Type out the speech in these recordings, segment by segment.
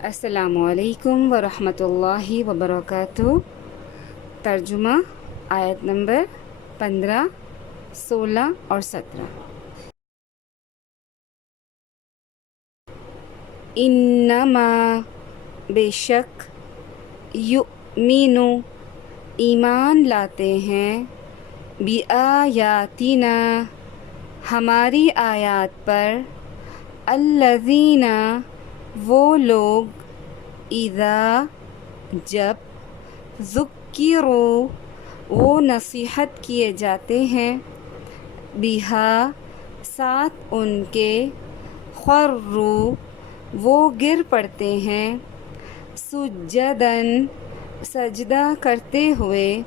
السلام علیکم ورحمۃ اللہ وبرکاتہ۔ ترجمہ آیت نمبر 15، 16 اور 17۔ انما بے شک یؤمنو ایمان لاتے ہیں بآیاتنا ہماری آیات پر الذین وہ لوگ اذا جب ذکروا وہ نصیحت کیے جاتے ہیں بہا ساتھ ان کے خروا وہ گر پڑتے ہیں سجدن سجدہ کرتے ہوئے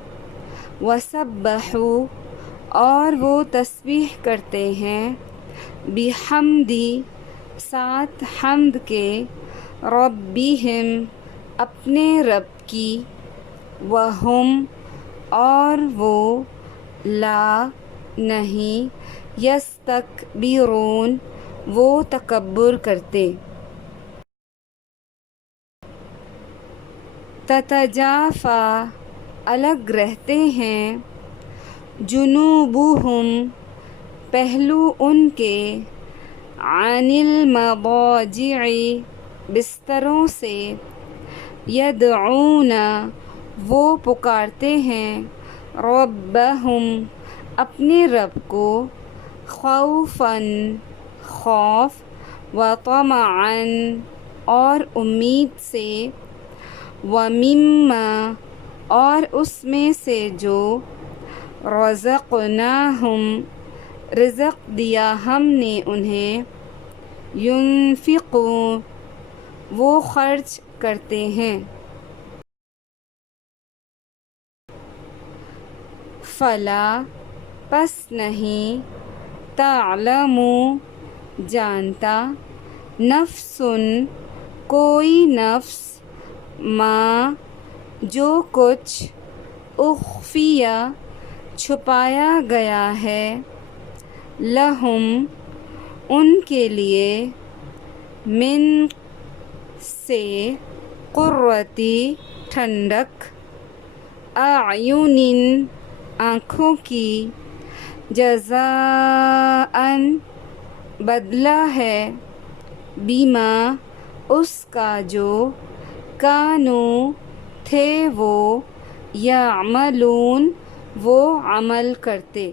وسبحوا اور وہ تسبیح کرتے ہیں بحمدی ساتھ حمد کے ربہم اپنے رب کی وہم اور وہ لا نہیں یستکبرون وہ تکبر کرتے تتجافی الگ رہتے ہیں جنوبہم پہلو ان کے عن المضاجع بستروں سے یدعون وہ پکارتے ہیں ربہم اپنے رب کو خوفاً خوف وطمعاً اور امید سے ومما اور اس میں سے جو رزقناہم رزق دیا ہم نے انہیں ينفقون وہ خرچ کرتے ہیں فلا پس نہیں تعلم جانتا نفس کوئی نفس ما جو کچھ اخفیہ چھپایا گیا ہے لہم ان کے لیے من سے قرتی ٹھنڈک اعین آنکھوں کی جزاءً بدلہ ہے بیما اس کا جو کانوا تھے وہ یعملون وہ عمل کرتے